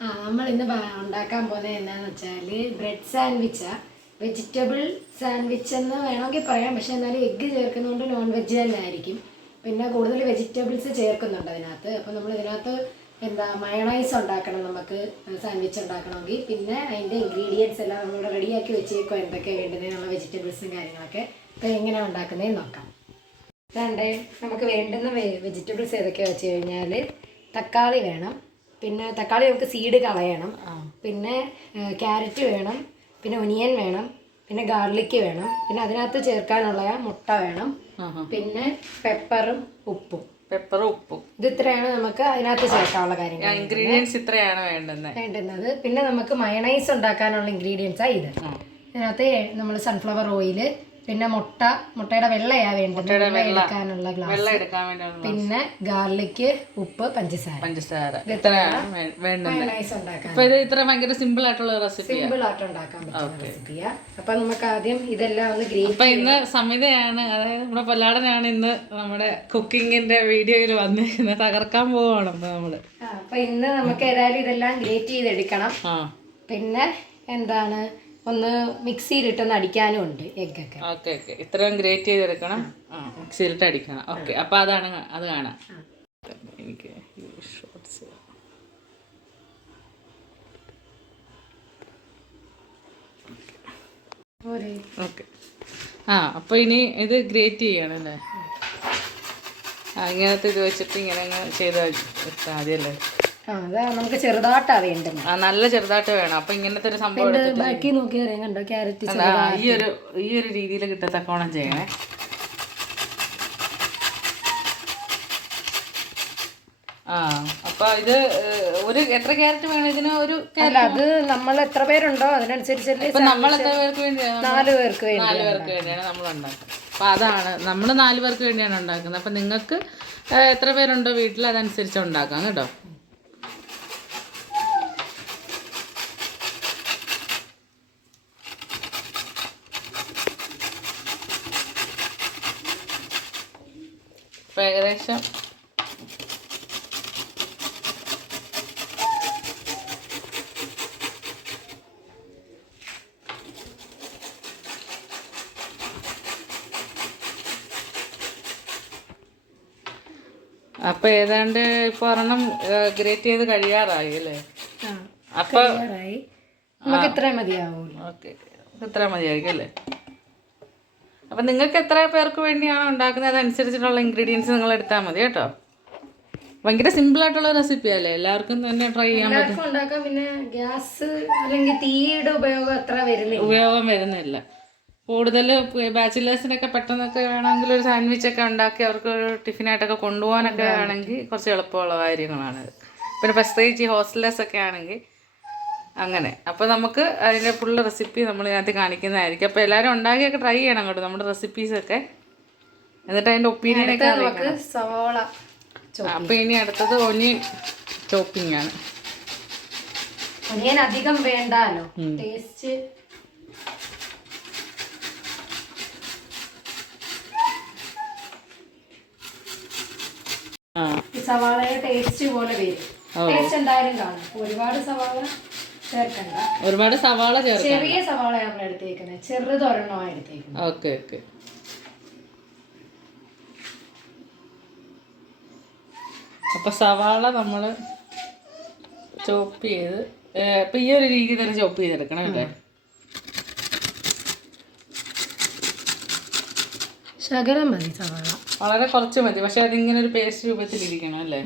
നമ്മൾ ഇന്ന് ഉണ്ടാക്കാൻ പോകുന്നത് എന്താണെന്ന് വെച്ചാൽ ബ്രെഡ് സാൻഡ്വിച്ചാ. വെജിറ്റബിൾ സാൻഡ്വിച്ച് എന്ന് വേണമെങ്കിൽ പറയാം, പക്ഷെ എന്നാലും എഗ്ഗ് ചേർക്കുന്നതുകൊണ്ട് നോൺ വെജ് തന്നെ ആയിരിക്കും. പിന്നെ കൂടുതൽ വെജിറ്റബിൾസ് ചേർക്കുന്നുണ്ട് അതിനകത്ത്. അപ്പോൾ നമ്മൾ ഇതിനകത്ത് മയണൈസ് ഉണ്ടാക്കണം നമുക്ക് സാൻഡ്വിച്ച് ഉണ്ടാക്കണമെങ്കിൽ. പിന്നെ അതിൻ്റെ ഇൻഗ്രീഡിയൻസ് എല്ലാം നമ്മളിവിടെ റെഡിയാക്കി വെച്ചേക്കോ, എന്തൊക്കെയാണ് വേണ്ടുന്നതിനുള്ള വെജിറ്റബിൾസും കാര്യങ്ങളൊക്കെ. അപ്പോൾ എങ്ങനെയാണ് ഉണ്ടാക്കുന്നതെന്ന് നോക്കാം. നമുക്ക് വേണ്ടുന്ന വെജിറ്റബിൾസ് ഏതൊക്കെയാണെന്ന് വെച്ച് കഴിഞ്ഞാൽ തക്കാളി വേണം, പിന്നെ തക്കാളി നമുക്ക് സീഡ് കളയണം, പിന്നെ ക്യാരറ്റ് വേണം, പിന്നെ ഒനിയൻ വേണം, പിന്നെ ഗാർലിക്ക് വേണം, പിന്നെ അതിനകത്ത് ചേർക്കാനുള്ള മുട്ട വേണം, പിന്നെ പെപ്പറും ഉപ്പും. ഇത് ഇത്രയാണ് നമുക്ക് അതിനകത്ത് ചേർക്കാനുള്ള കാര്യങ്ങൾ. ഇൻഗ്രീഡിയൻസ് ഇത്രയാണ് വേണ്ടുന്നത്. പിന്നെ നമുക്ക് മയണൈസ് ഉണ്ടാക്കാനുള്ള ഇൻഗ്രീഡിയൻസാണ് ഇത്. ഇതിനകത്ത് നമ്മൾ സൺഫ്ലവർ ഓയിൽ, പിന്നെ മുട്ടയുടെ വെള്ളയാ വേണ്ടത്, എടുക്കാനുള്ള ഗ്ലാസ്, പിന്നെ ഗാർലിക്ക്, ഉപ്പ്, പഞ്ചസാര. സിമ്പിൾ ആയിട്ടുള്ള സിമ്പിൾ ആയിട്ട് ഉണ്ടാക്കാൻ പറ്റുന്ന റെസിപ്പിയാ. അപ്പൊ നമുക്ക് ആദ്യം ഇതെല്ലാം ഒന്ന് ഗ്രേറ്റ്. ഇന്ന് സമിതയാണ്, അതായത് നമ്മുടെ പൊല്ലാടനാണ് ഇന്ന് നമ്മുടെ കുക്കിങ്ങിന്റെ വീഡിയോയിൽ വന്നിരിക്കുന്നത്. തകർക്കാൻ പോവാണ് നമ്മള്. അപ്പൊ ഇന്ന് നമുക്ക് ഏതായാലും ഇതെല്ലാം ഗ്രേറ്റ് ചെയ്തെടുക്കണം. പിന്നെ ഒന്ന് മിക്സിയിലിട്ടൊന്ന് അടിക്കാനും ഉണ്ട് എഗ്ഗൊക്കെ. ഓക്കെ ഇത്രയും ഗ്രേറ്റ് ചെയ്തെടുക്കണം, മിക്സിയിലിട്ട് അടിക്കണം. ഓക്കെ, അപ്പോൾ അത് കാണാം. എനിക്ക് ഷോർട്സ് ഓക്കെ. അപ്പോൾ ഇനി ഇത് ഗ്രേറ്റ് ചെയ്യണല്ലേ? ഇങ്ങനത്തെ ഇത് വെച്ചിട്ട് ഇങ്ങനെ ചെയ്താൽ മതിയല്ലേ? നമുക്ക് ചെറുതായിട്ടാ വേണ്ടത്. നല്ല ചെറുതായിട്ട് വേണം. അപ്പൊ ഇങ്ങനത്തെ ഒരു സംഭവം ഈ ഒരു രീതിയിൽ കിട്ടത്തക്കോണം ചെയ്യണേ. അപ്പൊ ഇത് എത്ര ക്യാരറ്റ് വേണം ഇതിന്? അത് നമ്മൾ എത്ര പേരുണ്ടോ അതിനനുസരിച്ച്. നമ്മൾ എത്ര പേർക്ക് വേണ്ടിയാണ്? 4 പേർക്ക് വേണ്ടിയാണ് നമ്മൾ ഉണ്ടാക്കുന്നത്. അപ്പൊ അതാണ് നമ്മൾ 4 പേർക്ക് വേണ്ടിയാണ് ഉണ്ടാക്കുന്നത്. അപ്പൊ നിങ്ങൾക്ക് എത്ര പേരുണ്ടോ വീട്ടിൽ അതനുസരിച്ച് ഉണ്ടാക്കാം കേട്ടോ. ഏകദേശം അപ്പൊ ഏതാണ്ട് ഇപ്പൊ ഒരെണ്ണം ഗ്രേറ്റ് ചെയ്ത് കഴിയാറായി അല്ലേ? അപ്പൊ ഇത്ര മതിയാവും. ഓക്കെ, ഇത്ര മതിയായിരിക്കും അല്ലേ? അപ്പം നിങ്ങൾക്ക് എത്ര പേർക്ക് വേണ്ടിയാണോ ഉണ്ടാക്കുന്നത് അതനുസരിച്ചിട്ടുള്ള ഇൻഗ്രീഡിയൻസ് നിങ്ങൾ എടുത്താൽ മതി കേട്ടോ. ഭയങ്കര സിമ്പിളായിട്ടുള്ള റെസിപ്പി അല്ലേ, എല്ലാവർക്കും തന്നെ ട്രൈ ചെയ്യാൻ പറ്റും. പിന്നെ ഗ്യാസ് അല്ലെങ്കിൽ തീയുടെ ഉപയോഗം വരുന്നില്ല. കൂടുതൽ ബാച്ചിലേഴ്സിനൊക്കെ പെട്ടെന്നൊക്കെ വേണമെങ്കിൽ ഒരു സാൻഡ്വിച്ചൊക്കെ ഉണ്ടാക്കി അവർക്ക് ഒരു ടിഫിനായിട്ടൊക്കെ കൊണ്ടുപോകാനൊക്കെ ആണെങ്കിൽ കുറച്ച് എളുപ്പമുള്ള കാര്യങ്ങളാണിത്. പിന്നെ പ്രത്യേകിച്ച് ഹോസ്റ്റലേഴ്സ് ഒക്കെ ആണെങ്കിൽ അങ്ങനെ. അപ്പോൾ നമുക്ക് അതിൻ്റെ ഫുൾ റെസിപ്പി നമ്മൾ ഇതിനകത്ത് കാണിക്കുന്നതായിരിക്കും. അപ്പോൾ എല്ലാവരും ഉണ്ടാക്കിയൊക്കെ ട്രൈ ചെയ്യണം കേട്ടോ നമ്മുടെ റെസിപ്പീസൊക്കെ. എന്നിട്ട് അതിൻ്റെ ഒപ്പീനിയനൊക്കെ അറിയിക്കണം. സവാള. അപ്പോൾ ഇനി അടുത്തത് ഒനിയൻ ചോപ്പിംഗ് ആണ്. ഒനിയൻ അധികം വേണ്ടല്ലോ, ടേസ്റ്റ്. സവാളയുടെ ടേസ്റ്റ് പോലെ വരും. ടേസ്റ്റ് എന്തായാലും കാണും. ഒരുപാട് സവാള ചേർക്കാം. ചെറിയ സവാള നമ്മൾ എടുത്തേക്കുന്നത്, ചെറുതൊരെണ്ണമാണ് എടുത്തേക്കുന്നത്. ഓക്കെ. അപ്പൊ സവാള നമ്മൾ ചോപ്പ് ചെയ്ത് ഇപ്പൊ ഈ ഒരു രീതിയിൽ തന്നെ ചോപ്പ് ചെയ്തെടുക്കണം അല്ലേ? ശകലം മതി സവാള, വളരെ കുറച്ച് മതി. പക്ഷെ അതിങ്ങനെ ഒരു പേസ്റ്റ് രൂപത്തിലിരിക്കണം അല്ലേ?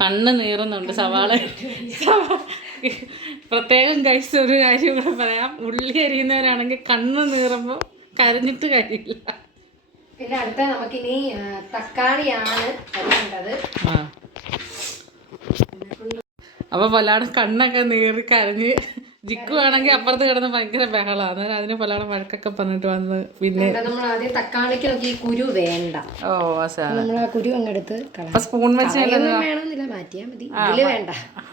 കണ്ണ് നീറുന്നുണ്ട് സവാള. പ്രത്യേകം കഴിച്ച ഒരു കാര്യം കൂടെ പറയാം, ഉള്ളി അരിയുന്നവരാണെങ്കിൽ കണ്ണ് നീറുമ്പോൾ കരഞ്ഞിട്ട് കാര്യമില്ല. പിന്നെ അടുത്ത നമുക്കിനി തക്കാളിയാണ് അരിയേണ്ടത്. അപ്പൊ പലയിടം കണ്ണൊക്കെ നീറി കരഞ്ഞ് ജിക്കു ആണെങ്കിൽ അപ്പുറത്ത് കിടന്ന് ഭയങ്കര ബഹളമാണ്. അതിന് പലയിടം വഴക്കൊക്കെ പറഞ്ഞിട്ട് വന്ന് പിന്നെ നമ്മൾ ആദ്യം തക്കാളിക്ക് നോക്കി കുരു വേണ്ട. നമ്മൾ ആ കുരു അങ്ങെടുത്ത് സ്പൂൺ വെച്ച് വേണമെന്നില്ല, മാറ്റിയാൽ മതി. ഇതില് വേണ്ട.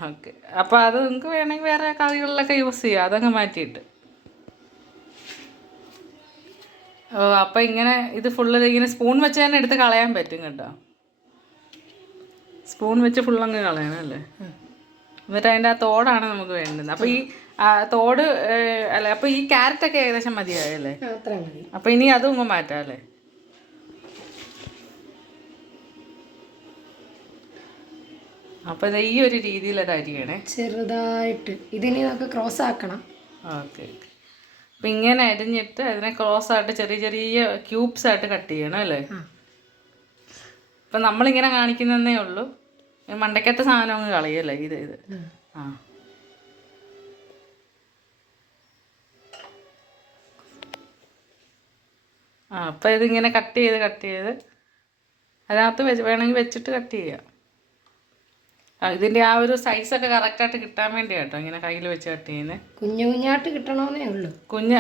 ഓക്കെ, അപ്പൊ അത് നിങ്ങൾക്ക് വേണമെങ്കിൽ വേറെ കറികളിലൊക്കെ യൂസ് ചെയ്യാം. അതങ്ങ് മാറ്റിയിട്ട് ഓ അപ്പം ഇങ്ങനെ ഇത് ഫുള്ള് ഇങ്ങനെ സ്പൂൺ വെച്ച് തന്നെ എടുത്ത് കളയാൻ പറ്റും കേട്ടോ. സ്പൂൺ വെച്ച് ഫുള്ളങ്ങ് കളയണം അല്ലേ. എന്നിട്ട് അതിൻ്റെ ആ തോടാണ് നമുക്ക് വേണ്ടുന്നത്. അപ്പോൾ ഈ തോട് അല്ല, അപ്പോൾ ഈ ക്യാരറ്റൊക്കെ ഏകദേശം മതിയായല്ലേ. അത്ര മതി. അപ്പോൾ ഇനി അതും ഇങ്ങ് മാറ്റാം അല്ലേ. അപ്പോൾ ഇത് ഈ ഒരു രീതിയിൽ അത് അരിയണേ ചെറുതായിട്ട്. ഇതിനി നമുക്ക് ക്രോസ് ആക്കണം. ഓക്കെ. അപ്പം ഇങ്ങനെ അരിഞ്ഞിട്ട് അതിനെ ക്രോസ് ആയിട്ട് ചെറിയ ചെറിയ ക്യൂബ്സ് ആയിട്ട് കട്ട് ചെയ്യണം അല്ലേ. അപ്പം നമ്മളിങ്ങനെ കാണിക്കുന്നതേ ഉള്ളൂ. മണ്ടയ്ക്കത്തെ സാധനം അങ്ങ് കളയല്ലേ. ഇത് ആ അപ്പം ഇതിങ്ങനെ കട്ട് ചെയ്ത് അതിനകത്ത് വേണമെങ്കിൽ വെച്ചിട്ട് കട്ട് ചെയ്യാം. ഇതിൻ്റെ ആ ഒരു സൈസൊക്കെ കറക്റ്റായിട്ട് കിട്ടാൻ വേണ്ടി കേട്ടോ ഇങ്ങനെ കയ്യിൽ വെച്ച് കട്ട് ചെയ്യുന്നത്. കുഞ്ഞായിട്ട് കിട്ടണമെന്നേ ഉള്ളൂ.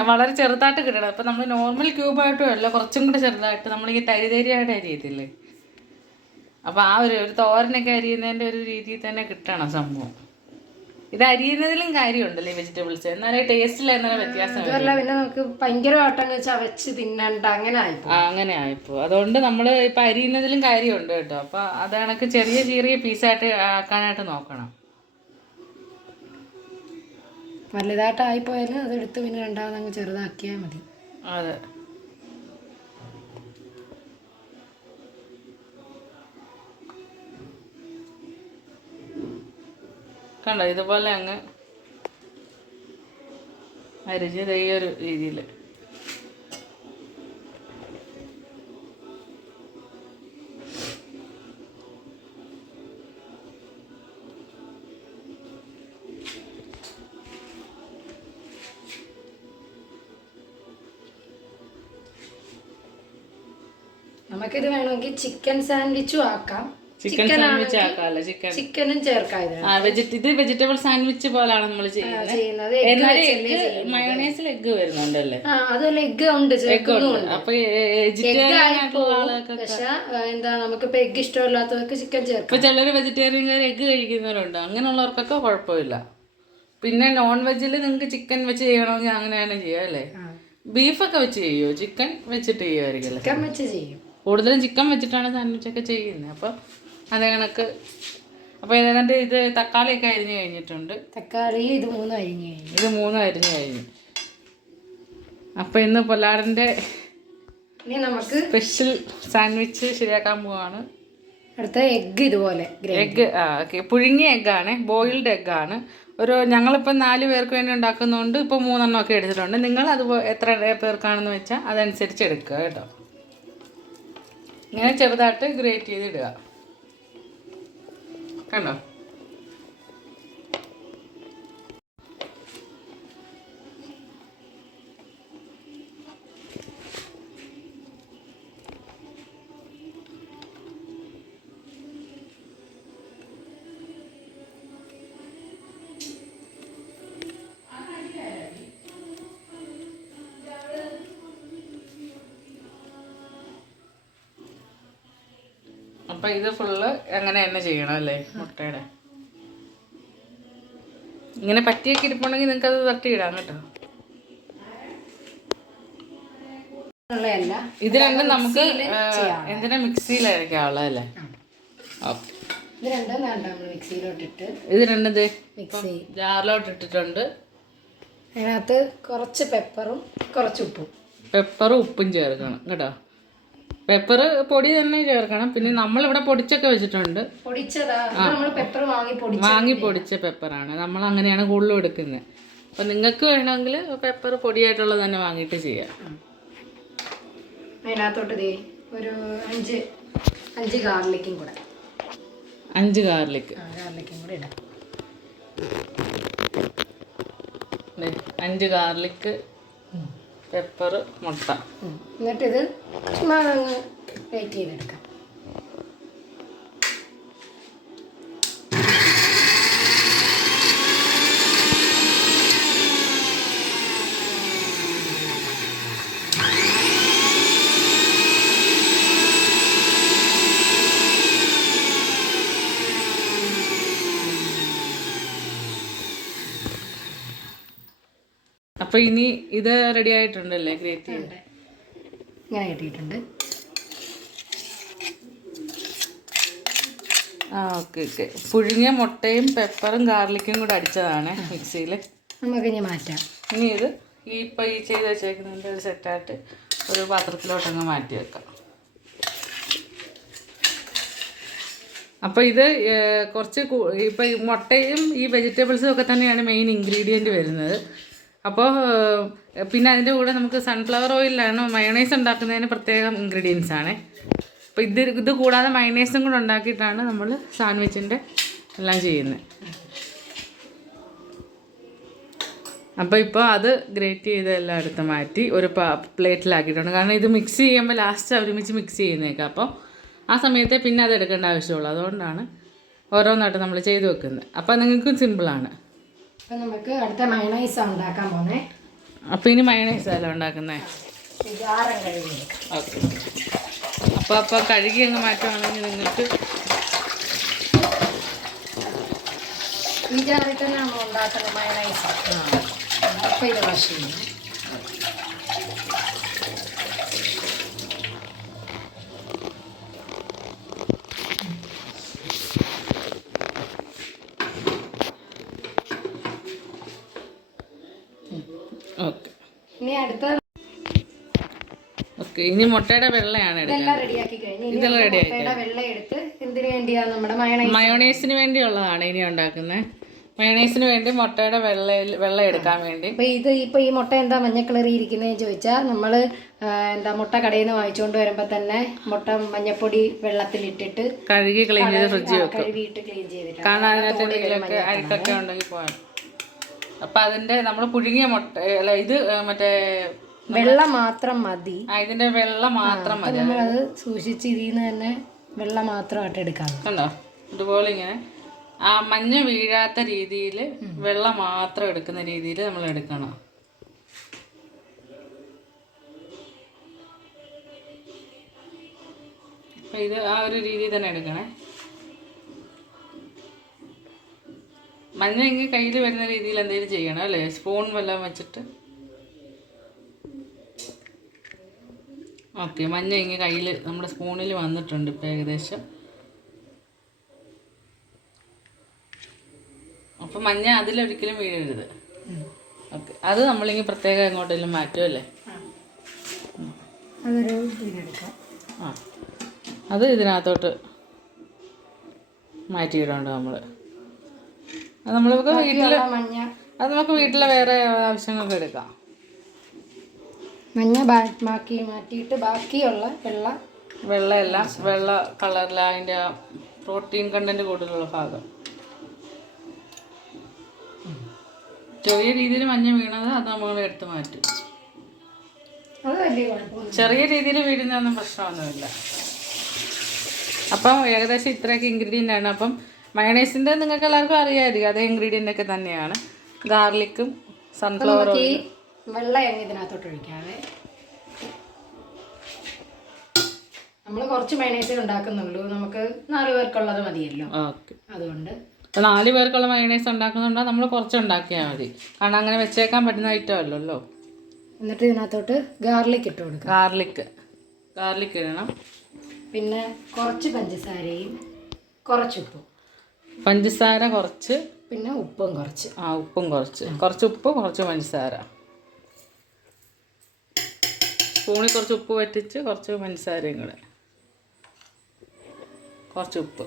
വളരെ ചെറുതായിട്ട് കിട്ടണം. അപ്പം നമ്മൾ നോർമൽ ക്യൂബായിട്ടും അല്ല, കുറച്ചും കൂടെ ചെറുതായിട്ട് നമ്മളിങ്ങനെ തരിതരിയായിട്ട് അരിയത്തില്ലേ. അപ്പോൾ ആ ഒരു തോരനൊക്കെ അരിയുന്നതിൻ്റെ ഒരു രീതിയിൽ തന്നെ കിട്ടണം സംഭവം. ഇത് അരിയുന്നതിലും കാര്യമുണ്ടല്ലേ വെജിറ്റബിൾസ്, എന്നാലേ ടേസ്റ്റിൽ എന്നാലും വ്യത്യാസം. അതല്ല, പിന്നെ നമുക്ക് ഭയങ്കരമായിട്ടങ്ങ് ചവച്ച് തിന്നണ്ട അങ്ങനെ ആയിപ്പോ. അങ്ങനെ ആയിപ്പോ. അതുകൊണ്ട് നമ്മൾ ഇപ്പം അരിയുന്നതിലും കാര്യമുണ്ട് കേട്ടോ. അപ്പം അത് കണക്ക് ചെറിയ ചെറിയ പീസായിട്ട് ആക്കാനായിട്ട് നോക്കണം. വലുതായിട്ടായിപ്പോയാലും അതെടുത്ത് പിന്നെ രണ്ടാമതങ്ങ് ചെറുതാക്കിയാൽ മതി. അതെ. കണ്ടോ, ഇതുപോലെ അങ്ങ് അരിഞ്ഞത് ഈ ഒരു രീതിയിൽ. നമുക്കിത് വേണമെങ്കിൽ ചിക്കൻ സാൻഡ്വിച്ചും ആക്കാം. ചിക്കൻ സാൻഡ്വിച്ച് ആക്കാമല്ലോ. ചിക്കനും ചേർക്കാം. ഇത് വെജിറ്റബിൾ സാൻഡ്വിച്ച് പോലാണ് നമ്മൾ ചെയ്യുന്നത്. മയോണൈസിൽ എഗ്ഗ് വരുന്നുണ്ടല്ലേ. അതുപോലെ എഗ്ഗ് ഉണ്ട്. അപ്പൊ പക്ഷെ എന്താ നമുക്കിപ്പോ എഗ്ഗ് ഇഷ്ടമില്ലാത്തവർക്ക് ചിക്കൻ ചേർക്കാം. ഇപ്പൊ ചിലർ വെജിറ്റേറിയൻകാർ എഗ്ഗ് കഴിക്കുന്നവരുണ്ട്. അങ്ങനെയുള്ളവർക്കൊക്കെ കുഴപ്പമില്ല. പിന്നെ നോൺ വെജിൽ നിങ്ങൾക്ക് ചിക്കൻ വെച്ച് ചെയ്യണമെങ്കിൽ അങ്ങനെ തന്നെ ചെയ്യാം അല്ലേ. ബീഫൊക്കെ വെച്ച് ചെയ്യുമോ? ചിക്കൻ വെച്ചിട്ട് ചെയ്യുമായിരിക്കും. ചിക്കൻ വെച്ച് ചെയ്യും. കൂടുതലും ചിക്കൻ വെച്ചിട്ടാണ് സാൻഡ്വിച്ചൊക്കെ ചെയ്യുന്നത്. അപ്പോൾ അതേ കണക്ക്. അപ്പോൾ ഏതാണ്ട് ഇത് തക്കാളിയൊക്കെ അരിഞ്ഞ് കഴിഞ്ഞിട്ടുണ്ട്. തക്കാളി ഇത് മൂന്നും അരിഞ്ഞ് കഴിഞ്ഞു. അപ്പോൾ ഇന്ന് പൊലാറിൻ്റെ നമുക്ക് സ്പെഷ്യൽ സാൻഡ്വിച്ച് ശരിയാക്കാൻ പോവാണ്. അടുത്ത എഗ്ഗ് ഇതുപോലെ എഗ്ഗ് പുഴുങ്ങിയ എഗ്ഗാണ്, ബോയിൽഡ് എഗ്ഗാണ്. ഞങ്ങളിപ്പോൾ 4 പേർക്ക് വേണ്ടി ഉണ്ടാക്കുന്നതുകൊണ്ട് ഇപ്പോൾ 3 ഒക്കെ എടുത്തിട്ടുണ്ട്. നിങ്ങൾ അതുപോലെ എത്ര പേർക്കാണെന്ന് വെച്ചാൽ അതനുസരിച്ച് എടുക്കുക കേട്ടോ. ഇങ്ങനെ ചെറുതായിട്ട് ഗ്രേറ്റ് ചെയ്തിടുക. കണ്ടോ. അപ്പം ഇത് ഫുള്ള് അങ്ങനെ തന്നെ ചെയ്യണം അല്ലേ. മുട്ടയുടെ ഇങ്ങനെ പറ്റിയൊക്കെ ഇരിപ്പുണ്ടെങ്കിൽ നിങ്ങൾക്ക് അത് തട്ടിയിടാം കേട്ടോ. ഇത് രണ്ടും നമുക്ക് എന്തിനാ മിക്സിയിലായിരിക്കാവുള്ളതല്ലേ. ഓക്കെ. ഇത് രണ്ടും ജാറിലോട്ട് ഇട്ടിട്ടുണ്ട്. അതിനകത്ത് കുറച്ച് പെപ്പറും കുറച്ച് ഉപ്പും. പെപ്പറും ഉപ്പും ചേർക്കണം കേട്ടോ. പെപ്പർ പൊടി തന്നെ ചേർക്കണം. പിന്നെ നമ്മളിവിടെ പൊടിച്ചൊക്കെ വെച്ചിട്ടുണ്ട്. വാങ്ങി പൊടിച്ച പെപ്പറാണ്. നമ്മൾ അങ്ങനെയാണ് കൂടുതലും എടുക്കുന്നത്. അപ്പം നിങ്ങൾക്ക് വേണമെങ്കിൽ പെപ്പർ പൊടിയായിട്ടുള്ളത് തന്നെ വാങ്ങിയിട്ട് ചെയ്യാം. അതിനകത്തോട്ട് ഒരു 5 ഗാർലിക്കും കൂടെ. 5 ഗാർലിക്കും കൂടെ ഇടാം. 5 ഗാർലിക്ക്, പെപ്പർ, മുട്ട. എന്നിട്ടിത് ചുമ്മാ അങ്ങ് വെയിറ്റ് ചെയ്തെടുക്കാം. അപ്പോൾ ഇനി ഇത് റെഡി ആയിട്ടുണ്ടല്ലേ ഗ്രേറ്റ് ചെയ്ത്. ഇങ്ങനെ കിട്ടിയിട്ടുണ്ട്. Okay okay. പുഴുങ്ങിയ മുട്ടയും പെപ്പറും ഗാർലിക്കും കൂടെ അടിച്ചതാണ് മിക്സിയിൽ. നമുക്ക് ഇനി മാറ്റാം. ഇനി ഇത് ഇപ്പോൾ ഈ ചെയ്ത് വെച്ചേക്കുന്നതിൻ്റെ ഒരു സെറ്റായിട്ട് ഒരു പാത്രത്തിലോട്ടങ്ങ് മാറ്റി വെക്കാം. അപ്പോൾ ഇത് കുറച്ച് ഇപ്പോൾ ഈ മുട്ടയും ഈ വെജിറ്റബിൾസും ഒക്കെ തന്നെയാണ് മെയിൻ ഇൻഗ്രീഡിയൻറ്റ് വരുന്നത്. അപ്പോൾ പിന്നെ അതിൻ്റെ കൂടെ നമുക്ക് സൺഫ്ലവർ ഓയിലാണ് മയോണൈസ് ഉണ്ടാക്കുന്നതിന് പ്രത്യേകം ഇൻഗ്രീഡിയൻസ് ആണ്. അപ്പോൾ ഇത് കൂടാതെ മയോണൈസും കൂടെ ഉണ്ടാക്കിയിട്ടാണ് നമ്മൾ സാൻഡ്വിച്ചിൻ്റെ എല്ലാം ചെയ്യുന്നത്. അപ്പോൾ ഇപ്പോൾ അത് ഗ്രേറ്റ് ചെയ്ത് എല്ലാം എടുത്ത് മാറ്റി ഒരു പ്ലേറ്റിലാക്കിയിട്ടുണ്ട്. കാരണം ഇത് മിക്സ് ചെയ്യുമ്പോൾ ലാസ്റ്റ് ഒരുമിച്ച് മിക്സ് ചെയ്യുന്നേക്കാം. അപ്പോൾ ആ സമയത്തെ പിന്നെ അത് എടുക്കേണ്ട ആവശ്യമുള്ളൂ. അതുകൊണ്ടാണ് ഓരോന്നായിട്ട് നമ്മൾ ചെയ്ത് വെക്കുന്നത്. അപ്പോൾ നിങ്ങൾക്കും സിമ്പിളാണ്. അപ്പം നമുക്ക് അടുത്ത മയോണൈസാണ് ഉണ്ടാക്കാൻ പോകുന്നത്. അപ്പോൾ ഇനി മയോണൈസല്ല ഉണ്ടാക്കുന്നത്. ഓക്കെ. അപ്പോൾ കഴുകി അങ്ങ് മാറ്റുവാണെങ്കിൽ നിങ്ങൾക്ക് ഈ ജാറിൽ തന്നെ നമ്മൾ ഉണ്ടാക്കുന്ന മയോണൈസ്. അപ്പോൾ ഇത് വാഷ് ചെയ്യുന്നു. ഓക്കെ. ഇനി അടുത്ത ഓക്കെ. ഇനി മുട്ടയുടെ വെള്ളയാണ് ഇതെല്ലാം റെഡിയാക്കി കഴിഞ്ഞ് മുട്ടയുടെ വെള്ള എടുത്ത് എന്തിനു വേണ്ടിയാണ് നമ്മുടെ മയോണൈസിന് വേണ്ടിയുള്ളതാണ് ഇനി ഉണ്ടാക്കുന്നത്. മയോണൈസിന് വേണ്ടി മുട്ടയുടെ വെള്ള എടുക്കാൻ വേണ്ടി. ഇപ്പൊ ഈ മുട്ട എന്താ മഞ്ഞ കളറി ഇരിക്കുന്നതെന്ന് ചോദിച്ചാൽ നമ്മൾ എന്താ മുട്ട കടയിൽ നിന്ന് വാങ്ങിച്ചുകൊണ്ട് വരുമ്പോൾ തന്നെ മുട്ട മഞ്ഞപ്പൊടി വെള്ളത്തിലിട്ടിട്ട് കഴുകി ക്ലീൻ ചെയ്ത് ഫ്രിഡ്ജിൽ വെക്കും. കഴുകിയിട്ട് ക്ലീൻ ചെയ്തിട്ട് കാരണം അതിനകത്ത് എന്തെങ്കിലുമൊക്കെ അഴുക്കൊക്കെ ഉണ്ടെങ്കിൽ പോകാൻ. അപ്പം അതിൻ്റെ നമ്മൾ പുഴുങ്ങിയ മുട്ട അല്ല, ഇത് മറ്റേ വെള്ള മാത്രം മതി. ഇതിന്റെ വെള്ള മാത്രം മതി. നമ്മളത് സൂക്ഷിച്ച് ഇതിൽ നിന്ന് തന്നെ വെള്ള മാത്രമായിട്ട് എടുക്കാം. കണ്ടോ, ഇതുപോലെ ഇങ്ങനെ ആ മഞ്ഞ വീഴാത്ത രീതിയിൽ വെള്ള മാത്രം എടുക്കുന്ന രീതിയിൽ നമ്മൾ എടുക്കണം. അപ്പം ഇത് ആ ഒരു രീതിയിൽ തന്നെ എടുക്കണേ. മഞ്ഞ ഇങ്ങനെ കയ്യിൽ വരുന്ന രീതിയിൽ എന്തെങ്കിലും ചെയ്യണം അല്ലേ? സ്പൂൺ വല്ലതും വെച്ചിട്ട്. ഓക്കെ. മഞ്ഞ ഇങ്ങനെ കയ്യിൽ നമ്മുടെ സ്പൂണിൽ വന്നിട്ടുണ്ട് ഇപ്പം ഏകദേശം. അപ്പം മഞ്ഞ അതിലൊരിക്കലും വീഴരുത്. ഓക്കെ. അത് നമ്മളിങ്ങനെ പ്രത്യേകം എങ്ങോട്ടെങ്കിലും മാറ്റും അല്ലേ? ആ, അത് ഇതിനകത്തോട്ട് മാറ്റിയിടുന്നുണ്ട് നമ്മൾ. അത് നമുക്ക് വീട്ടിലെ വേറെ ആവശ്യങ്ങൾക്ക് എടുക്കാം. മഞ്ഞ മാറ്റിയിട്ട് ബാക്കിയുള്ള വെള്ളയെല്ലാം വെള്ള കളറിൽ അതിൻ്റെ പ്രോട്ടീൻ കണ്ടന്റ് കൂടുതലുള്ള ഭാഗം. ചെറിയ രീതിയിൽ മഞ്ഞ വീണത് അത് നമ്മൾ എടുത്ത് മാറ്റും. ചെറിയ രീതിയിൽ വീഴുന്നതൊന്നും പ്രശ്നമൊന്നുമില്ല. അപ്പം ഏകദേശം ഇത്രയൊക്കെ ഇൻഗ്രീഡിയൻ്റ് ആണ്. അപ്പം മയോണൈസിൻ്റെ നിങ്ങൾക്ക് എല്ലാവർക്കും അറിയാമായിരിക്കും, അതേ ഇൻഗ്രീഡിയൻ്റ് ഒക്കെ തന്നെയാണ്. ഗാർലിക്കും സൺഫ്ലവർ ഓയിൽ. വെള്ളം ഇതിനകത്തോട്ട് ഒഴിക്കാതെ നമ്മൾ കുറച്ച് മയോണൈസ് ഉണ്ടാക്കുന്നുള്ളൂ. നമുക്ക് 4 പേർക്കുള്ളത് മതിയല്ലോ. ഓക്കെ. അതുകൊണ്ട് 4 പേർക്കുള്ള മയോണൈസ് ഉണ്ടാക്കുന്നുണ്ടെങ്കിൽ നമ്മൾ കുറച്ച് ഉണ്ടാക്കിയാൽ മതി. കാരണം അങ്ങനെ വെച്ചേക്കാൻ പറ്റുന്ന ഐറ്റം അല്ലല്ലോ. എന്നിട്ട് ഇതിനകത്തോട്ട് ഗാർലിക് ഇട്ട് കൊടുക്കുക. ഗാർലിക് ഇടണം. പിന്നെ കുറച്ച് പഞ്ചസാരയും കുറച്ച് ഉപ്പും. പഞ്ചസാര കുറച്ച്, പിന്നെ ഉപ്പും കുറച്ച്. ഉപ്പും കുറച്ച് ഉപ്പ്, കുറച്ച് പഞ്ചസാര. സ്പൂണിൽ കുറച്ച് ഉപ്പ് വറ്റിച്ച് കുറച്ച് പഞ്ചസാരയും കൂടെ, കുറച്ച് ഉപ്പ്.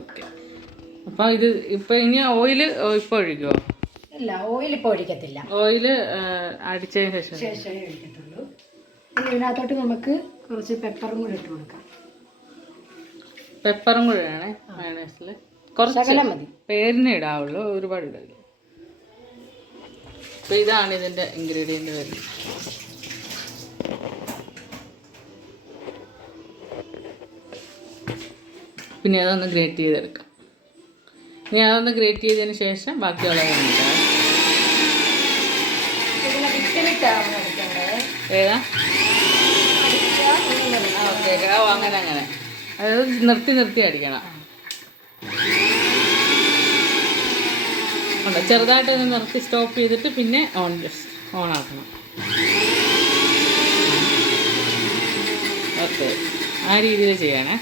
ഓക്കെ. അപ്പോൾ ഇത് ഇപ്പോൾ ഇനി ഓയിൽ ഇപ്പോൾ ഒഴിക്കുമോ? ഇല്ല, ഓയിൽ ഇപ്പോൾ ഒഴിക്കത്തില്ല. ഓയിൽ അടിച്ചതിന് ശേഷമേ ഒഴിക്കത്തുള്ളൂ. ഇതിനകത്തോട്ട് നമുക്ക് കുറച്ച് പെപ്പറും കൂടെ ഇട്ട് കൊടുക്കാം. പെപ്പറും കൂടെ വേണേ മയോണൈസിൽ. കുറച്ച് മതി, പേരിനെ ഇടാവുള്ളൂ, ഒരുപാട് ഇടില്ല. അപ്പോൾ ഇതാണ് ഇതിൻ്റെ ഇൻഗ്രീഡിയൻറ്റ് വരുന്നത്. പിന്നെ അതൊന്ന് ഗ്രേറ്റ് ചെയ്തെടുക്കാം. ഇനി അതൊന്ന് ഗ്രേറ്റ് ചെയ്തതിന് ശേഷം ബാക്കിയുള്ള ഏതാ? ഓക്കെ. അങ്ങനെ അതായത് നിർത്തി അടിക്കണം. ഉണ്ട്. ചെറുതായിട്ട് ഒന്ന് നിർത്തി സ്റ്റോപ്പ് ചെയ്തിട്ട് പിന്നെ ഓൺ ആക്കണം. ഓക്കെ, ആ രീതിയിൽ ചെയ്യണേ.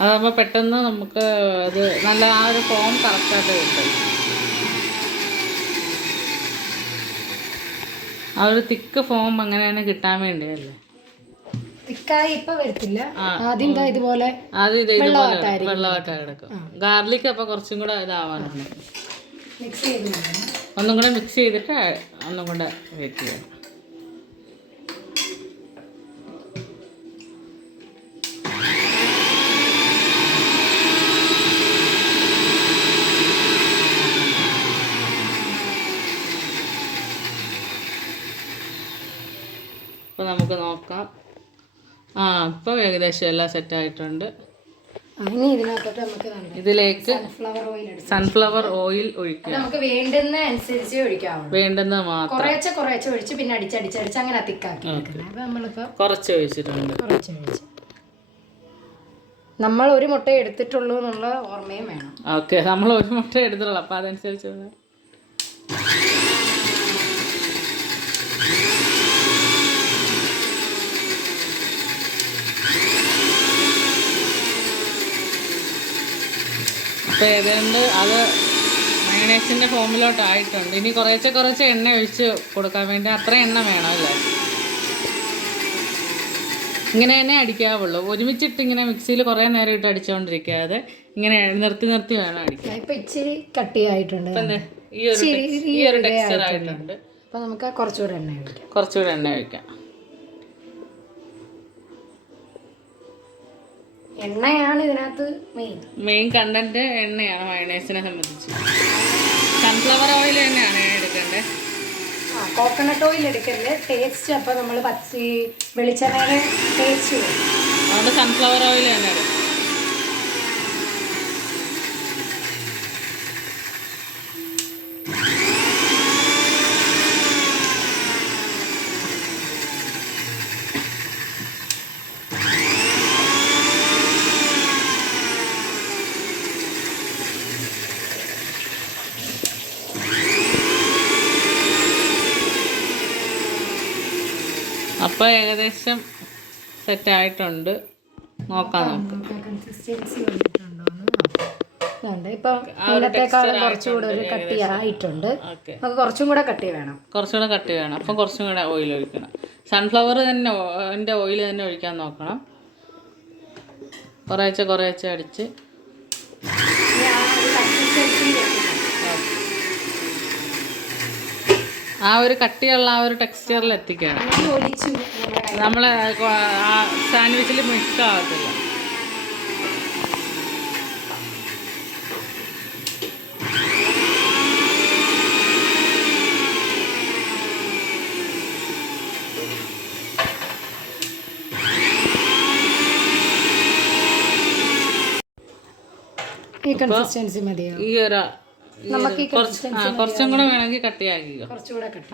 അതാകുമ്പോൾ പെട്ടെന്ന് നമുക്ക് അത് നല്ല ആ ഒരു ഫോം കറക്റ്റായിട്ട് കിട്ടും. ആ ഒരു തിക്ക് ഫോം അങ്ങനെ തന്നെ കിട്ടാൻ വേണ്ടിയല്ലേ. തിക്കായി ഇപ്പൊ വരത്തില്ല, ആദ്യം ഇതുപോലെ വെള്ളമായിട്ട് കിടക്കും. ഗാർലിക് അപ്പോൾ കുറച്ചും കൂടെ ഇതാവാനുണ്ട്. മിക്സ് ചെയ്ത് ഒന്നും കൂടെ മിക്സ് ചെയ്തിട്ട് ഒന്നും കൂടെ വെയിറ്റ് ചെയ്യണം. അപ്പോൾ നമുക്ക് നോക്കാം. ഇപ്പം ഏകദേശം എല്ലാം സെറ്റായിട്ടുണ്ട്. ഇനി ഇതിനകത്തോട്ട് നമുക്ക് ഇതിലേക്ക് സൺഫ്ലവർ ഓയിൽ ഒഴിക്കുക. നമുക്ക് വേണ്ടുന്ന അനുസരിച്ച് ഒഴിക്കാവുള്ളൂ. വേണ്ടുന്ന മാത്രം കുറേശ്ശെ ഒഴിച്ച് പിന്നെ അടിച്ചടിച്ചടിച്ച് അങ്ങനെ തിക്കാക്കി. അപ്പൊ നമ്മളിപ്പോ കുറച്ച് ഒഴിച്ചിട്ടുണ്ട്. നമ്മൾ ഒരു മുട്ട എടുത്തിട്ടുള്ളൂ എന്നുള്ള ഓർമ്മയും വേണം. ഓക്കെ, നമ്മൾ ഒരു മുട്ട എടുത്തിട്ടുള്ളൂ, അപ്പൊ അതനുസരിച്ച് അപ്പോൾ ഏതാണ്ട് അത് മയണൈസിൻ്റെ ഫോമിലോട്ടായിട്ടുണ്ട്. ഇനി കുറച്ച് എണ്ണ ഒഴിച്ച് കൊടുക്കാൻ വേണ്ടി അത്ര എണ്ണ വേണം അല്ലേ. ഇങ്ങനെ തന്നെ അടിക്കാവുള്ളൂ. ഒരുമിച്ചിട്ട് ഇങ്ങനെ മിക്സിയിൽ കുറേ നേരം ഇട്ട് അടിച്ചുകൊണ്ടിരിക്കാതെ ഇങ്ങനെ നിർത്തി വേണം അടിക്കാൻ. ഇപ്പം ഇച്ചിരി കട്ടിയായിട്ടുണ്ട്, ഈ ഒരു ടെക്സ്ചർ ആയിട്ടുണ്ട്. അപ്പം നമുക്ക് കുറച്ചുകൂടെ എണ്ണ ഒഴിക്കാം. എണ്ണയാണ് ഇതിനകത്ത് മെയിൻ കണ്ടന്റ്. എണ്ണയാണ് മയണൈസിനെ സംബന്ധിച്ച്. സൺഫ്ലവർ ഓയിൽ തന്നെയാണ് എടുക്കേണ്ടത്. കോക്കനട്ട് ഓയിൽ എടുക്കരുത്, ടേസ്റ്റ്. അപ്പം നമ്മൾ വെളിച്ചെണ്ണയുടെ ടേസ്റ്റ് അതുകൊണ്ട് സൺഫ്ലവർ ഓയിൽ തന്നെ എടുക്കും. അപ്പോൾ ഏകദേശം സെറ്റായിട്ടുണ്ട്. നോക്കാം കൺസിസ്റ്റൻസി ഇപ്പം മുന്നത്തേക്കാളും കുറച്ചുകൂടെ ഒരു കട്ടി ആയിട്ടുണ്ട്. നമുക്ക് കുറച്ചും കൂടെ കട്ടി വേണം. അപ്പം കുറച്ചും കൂടെ ഓയിൽ ഒഴിക്കണം. സൺഫ്ലവർ തന്നെ ഓയിൽ തന്നെ ഒഴിക്കാൻ നോക്കണം. കുറേശ്ശെ അടിച്ച് ആ ഒരു കട്ടിയുള്ള ആ ഒരു ടെക്സ്ചറിൽ എത്തിക്കണം. നമ്മൾ ആ സാൻഡ്വിച്ചിൽ മിക്സ് ആകത്തില്ല. ഈ കൺസിസ്റ്റൻസി മതിയോ? ഈ ഒരു കുറച്ചും കൂടെ വേണമെങ്കിൽ കട്ടിയാക്കിക്കോ.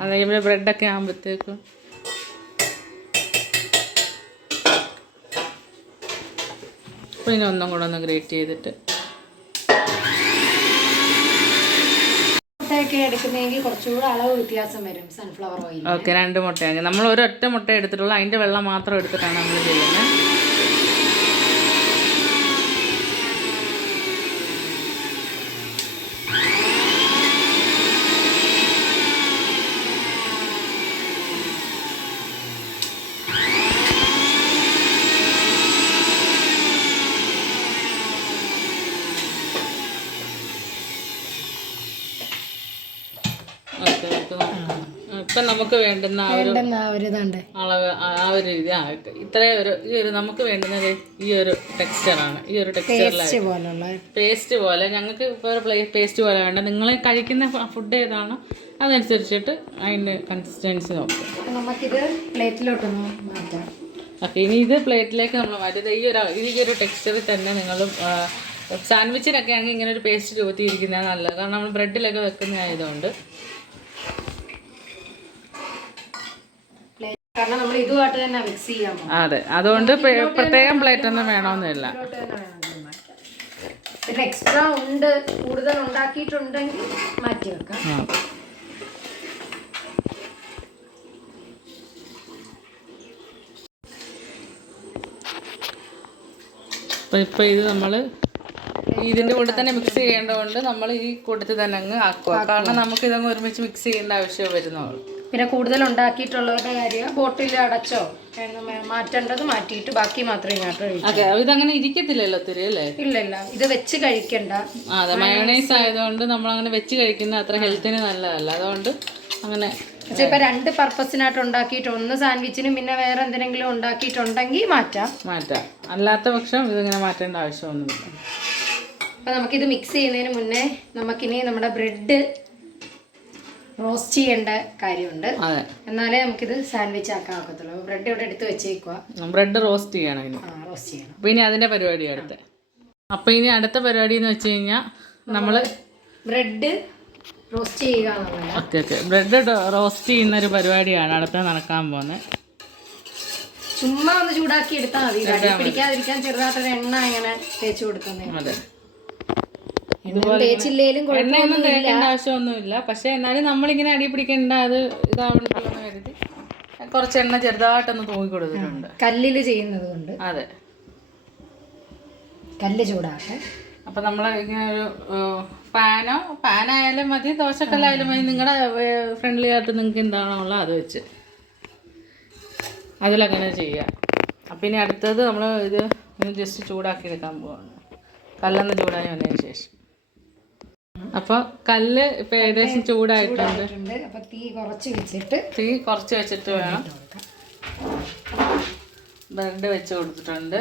അതേപോലെ ബ്രെഡൊക്കെ ആകുമ്പോഴത്തേക്കും പിന്നെ ഒന്നും കൂടെ ഒന്ന് ഗ്രേറ്റ് ചെയ്തിട്ട് എടുക്കുന്നെങ്കിൽ കുറച്ചുകൂടെ അളവ് വ്യത്യാസം വരും. Sunflower oil okay, 2 മുട്ടയാക്കി. നമ്മൾ ഒരൊറ്റ മുട്ട എടുത്തിട്ടുള്ളൂ, അതിൻ്റെ വെള്ളം മാത്രം എടുത്തിട്ടാണ് നമ്മൾ ചെയ്യുന്നത്. ഇപ്പം നമുക്ക് വേണ്ടുന്ന അളവ് ആ ഒരു രീതി ആയിട്ട് ഇത്രയും ഒരു നമുക്ക് വേണ്ടുന്നത് ഈ ഒരു ടെക്സ്ചറാണ്. ഈ ഒരു ടെക്സ്ചറിലായി പേസ്റ്റ് പോലെ ഞങ്ങൾക്ക് ഇപ്പോൾ പേസ്റ്റ് പോലെ വേണ്ട. നിങ്ങൾ കഴിക്കുന്ന ഫുഡ് ഏതാണോ അതനുസരിച്ചിട്ട് അതിൻ്റെ കൺസിസ്റ്റൻസി നോക്കുക. നമുക്കിത് പ്ലേറ്റിലോട്ടൊന്ന് മാറ്റാം. ഓക്കെ, ഇനി ഇത് പ്ലേറ്റിലേക്ക് നമ്മൾ മാറ്റിയത് ഈ ഒരു ടെക്സ്ചറിൽ തന്നെ നിങ്ങൾ സാൻഡ്വിച്ചിനൊക്കെ ആണെങ്കിൽ ഇങ്ങനെ ഒരു പേസ്റ്റ് രൂപത്തിയിരിക്കുന്നതാണ് നല്ലത്. കാരണം നമ്മൾ ബ്രെഡിലൊക്കെ വെക്കുന്നതായതുകൊണ്ട്. കാരണം നമ്മൾ ഇതുമായിട്ട് തന്നെ മിക്സ് ചെയ്യാം. അതെ, അതുകൊണ്ട് പ്രത്യേകം പ്ലേറ്റ് ഒന്നും വേണമെന്നില്ല. പിന്നെ എക്സ്ട്രാ ഉണ്ട് കൂടുതൽ ഉണ്ടാക്കിയിട്ടുണ്ടെങ്കിൽ മാറ്റി വെക്കാം. ഇപ്പൊ ഇത് നമ്മൾ ഇതിന്റെ കൂടെ തന്നെ മിക്സ് ചെയ്യേണ്ടതുകൊണ്ട് നമ്മൾ ഈ കൂട്ടത്തിൽ തന്നെ അങ്ങ് ആക്കുക. കാരണം നമുക്ക് ഇതങ്ങ് ഒരുമിച്ച് മിക്സ് ചെയ്യേണ്ട ആവശ്യം വരുന്നുള്ളൂ. പിന്നെ കൂടുതൽ ഉണ്ടാക്കിയിട്ടുള്ളവരുടെ കാര്യം ബോട്ടിൽ അടച്ചോ മാറ്റേണ്ടത് മാറ്റിയിട്ട് ബാക്കി മാത്രമേ ഇങ്ങോട്ട് കഴിക്കൂ. ഇതങ്ങനെ ഇരിക്കത്തില്ലല്ലോ ഒത്തിരി അല്ലേ? ഇല്ല, ഇത് വെച്ച് കഴിക്കണ്ട. അതെ, മയോണൈസ് ആയതുകൊണ്ട് നമ്മൾ അങ്ങനെ വെച്ച് കഴിക്കുന്ന അത്ര ഹെൽത്തിന് നല്ലതല്ല. അതുകൊണ്ട് അങ്ങനെ ഇപ്പൊ 2 പർപ്പസിനായിട്ട് ഉണ്ടാക്കിയിട്ട് ഒന്ന് സാൻഡ്വിച്ചിനും പിന്നെ വേറെ എന്തിനെങ്കിലും ഉണ്ടാക്കിയിട്ടുണ്ടെങ്കിൽ മാറ്റാം. അല്ലാത്ത പക്ഷം ഇതിങ്ങനെ മാറ്റേണ്ട ആവശ്യമൊന്നുമില്ല. അപ്പൊ നമുക്കിത് മിക്സ് ചെയ്യുന്നതിന് മുന്നേ നമുക്കിനി നമ്മുടെ ബ്രെഡ് റോസ്റ്റ് ചെയ്യേണ്ട കാര്യമുണ്ട്. എന്നാലേ നമുക്കിത് സാൻഡ്വിച്ച് ആക്കാൻ ഒക്കത്തുള്ളൂ. ബ്രെഡ് ഇവിടെ എടുത്ത് വെച്ചേക്കുക. ബ്രെഡ് റോസ്റ്റ് ചെയ്യണം. റോസ്റ്റ് ചെയ്യണം. അപ്പൊ ഇനി അതിന്റെ പരിപാടി അടുത്ത. അപ്പൊ ഇനി അടുത്ത പരിപാടി എന്ന് വെച്ച് കഴിഞ്ഞാൽ നമ്മള് ബ്രെഡ് റോസ്റ്റ് ചെയ്യുക എന്നുള്ളതാണ്. ഓക്കെ, ബ്രെഡ് റോസ്റ്റ് ചെയ്യുന്ന ഒരു പരിപാടിയാണ് അടുത്ത നടക്കാൻ പോകുന്നത്. ചുമ്മാ ഒന്ന് ചൂടാക്കി എടുത്താൽ മതി. പിടിക്കാതിരിക്കാൻ ചെറുതായിട്ടൊരു എണ്ണ ഇങ്ങനെ തേച്ച് കൊടുക്കുന്നേ. അതെ, തേച്ചില്ലേലും എണ്ണയൊന്നും തേക്കേണ്ട ആവശ്യമൊന്നുമില്ല. പക്ഷെ എന്നാലും നമ്മളിങ്ങനെ അടി പിടിക്കേണ്ട അത് ഇതാവണമെന്ന് കരുതി കുറച്ച് എണ്ണ ചെറുതായിട്ടൊന്ന് തൂക്കി കൊടുത്തിട്ടുണ്ട്. കല്ലില് ചെയ്യുന്നത് കൊണ്ട്. അതെ, കല്ല് ചൂടാട്ടെ. അപ്പൊ നമ്മൾ ഇങ്ങനെ ഒരു പാനായാലും മതി, ദോശക്കല്ലായാലും മതി. നിങ്ങളുടെ ഫ്രണ്ട്ലി ആയിട്ട് നിങ്ങൾക്ക് എന്താണോ ഉള്ളത് അത് വെച്ച് അതിലങ്ങനെ ചെയ്യാം. അപ്പം ഇനി അടുത്തത് നമ്മൾ ഇത് ജസ്റ്റ് ചൂടാക്കി എടുക്കാൻ പോവാണ്. കല്ലൊന്ന് ചൂടായി വന്നതിന് ശേഷം. അപ്പോൾ കല്ല് ഇപ്പം ഏകദേശം ചൂടായിട്ടുണ്ട്. അപ്പോൾ തീ കുറച്ച് വെച്ചിട്ട് വേണം. ബ്രെഡ് വെച്ച് കൊടുത്തിട്ടുണ്ട്.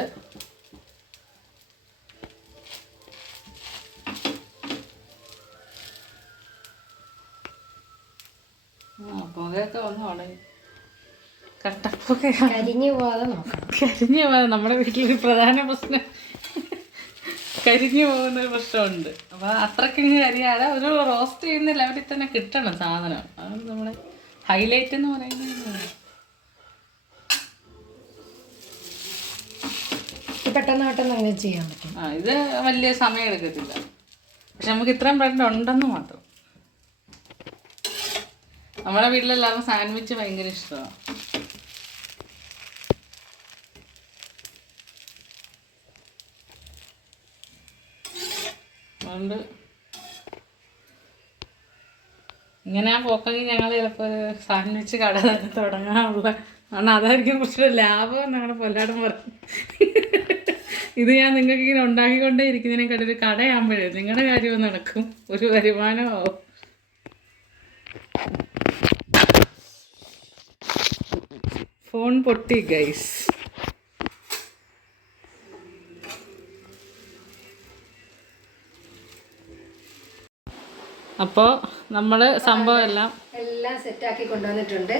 പുകയൊക്കെ വന്ന് തുടങ്ങി. കട്ടപ്പൊക്കെ കരിഞ്ഞു പോകാതെ നോക്കണം. നമ്മുടെ വീട്ടിലൊരു പ്രധാന പ്രശ്നം കരിഞ്ഞു പോകുന്നൊരു പ്രശ്നമുണ്ട്. അപ്പോൾ അത്രയ്ക്ക് കരിയാതെ ഒരു റോസ്റ്റ് ചെയ്യുന്ന ലെവലിൽ തന്നെ കിട്ടണം സാധനം. അതാണ് നമ്മുടെ ഹൈലൈറ്റ് എന്ന് പറയുന്നത്. പെട്ടെന്ന് അങ്ങനെ ചെയ്യാൻ പറ്റും. ഇത് വലിയ സമയം എടുക്കത്തില്ല. പക്ഷെ നമുക്ക് ഇത്രയും ബ്രെഡ് ഉണ്ടെന്ന് മാത്രം. നമ്മുടെ വീട്ടിലെല്ലാവർക്കും സാൻഡ്വിച്ച് ഭയങ്കര ഇഷ്ടമാണ്. അതുകൊണ്ട് ഇങ്ങനെ പോക്കെങ്കിൽ ഞങ്ങൾ ചിലപ്പോൾ സാൻഡ്വിച്ച് കട തുടങ്ങാനുള്ള കാരണം അതായിരിക്കും കുറച്ചുകൂടെ ലാഭം എന്നാണ് പൊല്ലാടും പറഞ്ഞു. ഇത് ഞാൻ നിങ്ങൾക്ക് ഇങ്ങനെ ഉണ്ടാക്കിക്കൊണ്ടേ ഇരിക്കുന്നതിനെ കണ്ടൊരു കടയാകുമ്പോഴേ നിങ്ങളുടെ കാര്യവും നടക്കും, ഒരു വരുമാനമാവും. ഫോൺ പൊട്ടി ഗൈസ്. അപ്പോൾ നമ്മൾ സംഭവം എല്ലാം സെറ്റാക്കി കൊണ്ടുവന്നിട്ടുണ്ട്.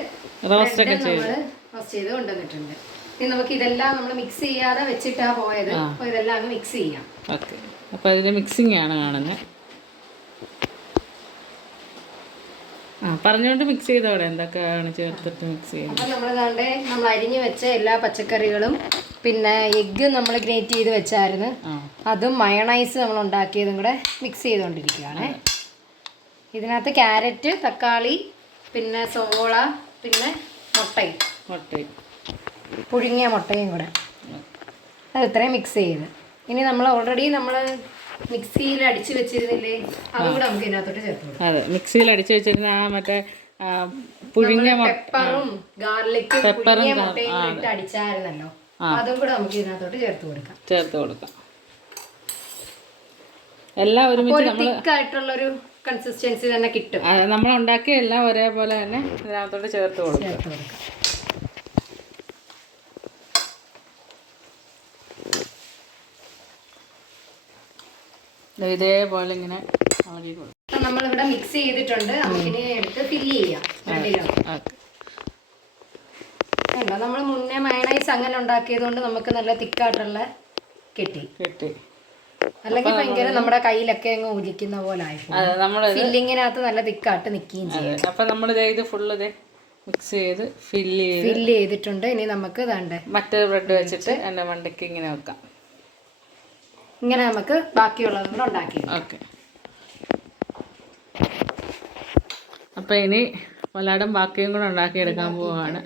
റോസ്റ്റ് ഒക്കെ ചെയ്ത് കൊണ്ടുവന്നിട്ടുണ്ട്. ഇനി നമുക്ക് ഇതെല്ലാം നമ്മൾ മിക്സ് ചെയ്യാതെ വെച്ചിട്ടാ പോയത്. അപ്പോൾ ഇതെല്ലാം അങ്ങ് മിക്സ് ചെയ്യാം. ഓക്കെ, അപ്പോൾ അതിൻ്റെ മിക്സിങ് ആണ് കാണുന്നത്. പറഞ്ഞുകൊണ്ട് മിക്സ് ചെയ്തോടെ എന്തൊക്കെയാണ് ചേർത്തിട്ട് മിക്സ് ചെയ്യുന്നത്. അപ്പം നമ്മൾ അരിഞ്ഞു വെച്ച എല്ലാ പച്ചക്കറികളും പിന്നെ എഗ്ഗ് നമ്മൾ ഗ്രേറ്റ് ചെയ്ത് വെച്ചായിരുന്നു, അതും മയണൈസ് നമ്മൾ ഉണ്ടാക്കിയതും കൂടെ മിക്സ് ചെയ്തുകൊണ്ടിരിക്കുകയാണ്. ഇതിനകത്ത് ക്യാരറ്റ്, തക്കാളി, പിന്നെ സവോള, പിന്നെ മുട്ടയും പുഴുങ്ങിയ മുട്ടയും കൂടെ അത് ഇത്രയും മിക്സ് ചെയ്ത്. ഇനി നമ്മൾ ഓൾറെഡി മിക്സിയിൽ അടിച്ച് വെച്ചിരുന്നില്ലേ, അതും കൂടെ നമുക്ക് ഇതിനകത്തോട്ട് ചേർത്ത് കൊടുക്കാം. അതെ, മിക്സിയിൽ അടിച്ച് വെച്ചിരുന്ന മറ്റേ പുഴുങ്ങിയ പെപ്പറും ഗാർലിക്കും പുഴുങ്ങിയ മുട്ടയും ഇട്ട് അടിച്ചായിരുന്നല്ലോ, അതും കൂടെ നമുക്ക് ഇതിനകത്തോട്ട് ചേർത്ത് കൊടുക്കാം. എല്ലാം ഒരുമിച്ച് തിക്കായിട്ടുള്ളൊരു കൺസിസ്റ്റൻസി തന്നെ കിട്ടും. നമ്മൾ ഉണ്ടാക്കിയ എല്ലാം ഒരേപോലെ തന്നെ ഇതിനകത്തോട്ട് ചേർത്ത് കൊടുക്കാം. ഇതേപോലെ ഇങ്ങനെ നമ്മളിവിടെ മിക്സ് ചെയ്തിട്ടുണ്ട്. നമുക്കിനി എടുത്ത് ഫില്ല് ചെയ്യാം. നമ്മൾ മുന്നേ മയണൈസ് അങ്ങനെ ഉണ്ടാക്കിയത് കൊണ്ട് നമുക്ക് നല്ല തിക്കായിട്ടുള്ള കിട്ടി. അല്ലെങ്കിൽ ഭയങ്കര നമ്മുടെ കയ്യിലൊക്കെ അങ്ങ് ഒലിക്കുന്ന പോലെ ആയി. ഫില്ലിങ്ങിനകത്ത് നല്ല തിക്കായിട്ട് നിൽക്കുകയും ചെയ്യും. അപ്പൊ നമ്മൾ ഇത് ഫുള്ള് മിക്സ് ചെയ്ത് ഫില്ല് ചെയ്തിട്ടുണ്ട്. ഇനി നമുക്ക് മറ്റേ ബ്രെഡ് വെച്ചിട്ട് എൻ്റെ മണ്ടയ്ക്ക് ഇങ്ങനെ വെക്കാം. ഇങ്ങനെ നമുക്ക് ബാക്കിയുള്ളത് കൂടെ ഉണ്ടാക്കി. ഓക്കെ. അപ്പം ഇനി പലാടം ബാക്കിയും കൂടെ ഉണ്ടാക്കിയെടുക്കാൻ പോവാണ്.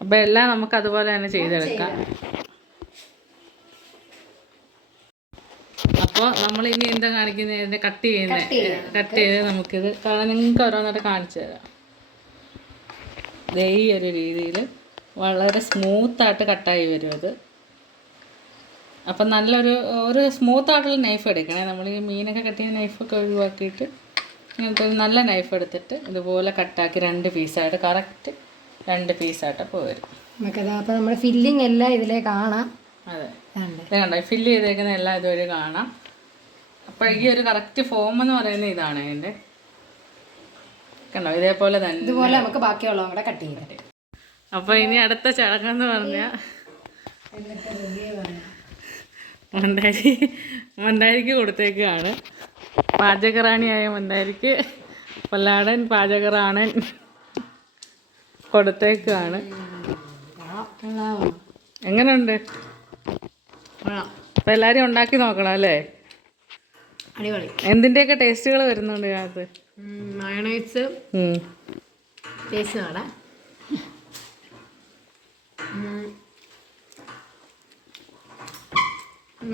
അപ്പം എല്ലാം നമുക്ക് അതുപോലെ തന്നെ ചെയ്തെടുക്കാം. അപ്പോൾ നമ്മൾ ഇനി എന്താ കാണിക്കുന്നത്, ഇതിൻ്റെ കട്ട് ചെയ്ത് നമുക്കിത് കാരണം നിങ്ങൾക്ക് ഓരോന്നിട്ട് കാണിച്ചു തരാം. ഈ ഒരു രീതിയിൽ വളരെ സ്മൂത്തായിട്ട് കട്ടായി വരും അത്. അപ്പം ഒരു സ്മൂത്തായിട്ടുള്ള നൈഫ് എടുക്കണേ. നമ്മൾ ഈ മീനൊക്കെ കട്ട് ചെയ്യുന്ന നൈഫൊക്കെ ഒഴിവാക്കിയിട്ട് ഇങ്ങനത്തെ ഒരു നല്ല നൈഫ് എടുത്തിട്ട് ഇതുപോലെ കട്ടാക്കി 2 പീസായിട്ട് കറക്റ്റ് 2 പീസായിട്ട് അപ്പോൾ വരും നമുക്കത്. അപ്പോൾ നമ്മുടെ ഫില്ലിങ് എല്ലാം ഇതിലേ കാണാം. അതെ, ഇത് കണ്ടോ, ഫില്ല് ചെയ്തേക്കുന്ന എല്ലാം ഇതുവഴി കാണാം. അപ്പോൾ ഈ ഒരു കറക്റ്റ് ഫോം എന്ന് പറയുന്നത് ഇതാണ് അതിൻ്റെ. കണ്ടോ, ഇതേപോലെ തന്നെ ഇതുപോലെ നമുക്ക് ബാക്കിയുള്ളതും കൂടെ കട്ട് ചെയ്തിട്ട്. അപ്പോൾ ഇനി അടുത്ത ചടങ്ങെന്ന് പറഞ്ഞാൽ മന്ദാരിക്ക് കൊടുത്തേക്കാണ്. പാചകറാണിയായ മന്ദാരിക്ക് പല്ലാടൻ പാചകറാണൻ കൊടുത്തേക്കാണ്. എങ്ങനെയുണ്ട്? അപ്പം എല്ലാവരും ഉണ്ടാക്കി നോക്കണം അല്ലേ? അടിപൊളി. എന്തിൻ്റെയൊക്കെ ടേസ്റ്റുകൾ വരുന്നുണ്ട് ഇതിനകത്ത്? മയോണൈസ് ടേസ്റ്റ് കാണാം.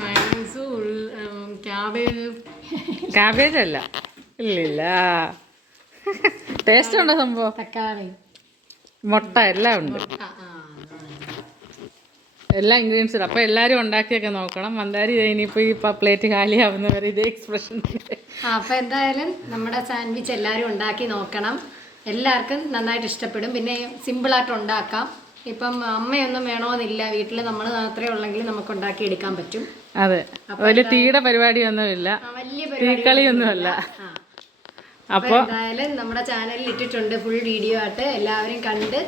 മയോണൈസ്, ക്യാബേജ് അല്ല, ഇല്ലില്ല. ടേസ്റ്റ് ഉണ്ടോ സംഭവം? തക്കാളി, മുട്ട എല്ലാം ഉണ്ട്, എല്ലാ ഇൻഗ്രീഡിയൻസും ഉണ്ട്. അപ്പോൾ എല്ലാവരും ഉണ്ടാക്കിയൊക്കെ നോക്കണം. മന്ദാരി ഇനിയിപ്പോൾ ഈ പ്ലേറ്റ് കാലിയാവുന്നവരെ ഇതേ എക്സ്പ്രഷൻ. അപ്പോൾ എന്തായാലും നമ്മുടെ സാൻഡ്വിച്ച് എല്ലാവരും ഉണ്ടാക്കി നോക്കണം. എല്ലാവർക്കും നന്നായിട്ട് ഇഷ്ടപ്പെടും. പിന്നെ സിമ്പിളായിട്ട് ഉണ്ടാക്കാം. ഇപ്പം അമ്മയൊന്നും വേണമെന്നില്ല, വീട്ടിൽ നമ്മൾ മാത്രമേ ഉള്ളെങ്കിൽ നമുക്ക് ഉണ്ടാക്കി എടുക്കാൻ പറ്റും. അതെ, വലിയ തീയുടെ പരിപാടിയൊന്നുമില്ല, വലിയ തീക്കളിയൊന്നുമല്ല. അപ്പോൾ എന്തായാലും നമ്മുടെ ചാനലിൽ ഇട്ടിട്ടുണ്ട് ഫുൾ വീഡിയോ ആയിട്ട്. എല്ലാവരും കണ്ട്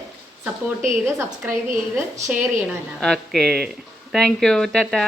സപ്പോർട്ട് ചെയ്ത് സബ്സ്ക്രൈബ് ചെയ്ത് ഷെയർ ചെയ്യണം. Okay, thank you, Tata.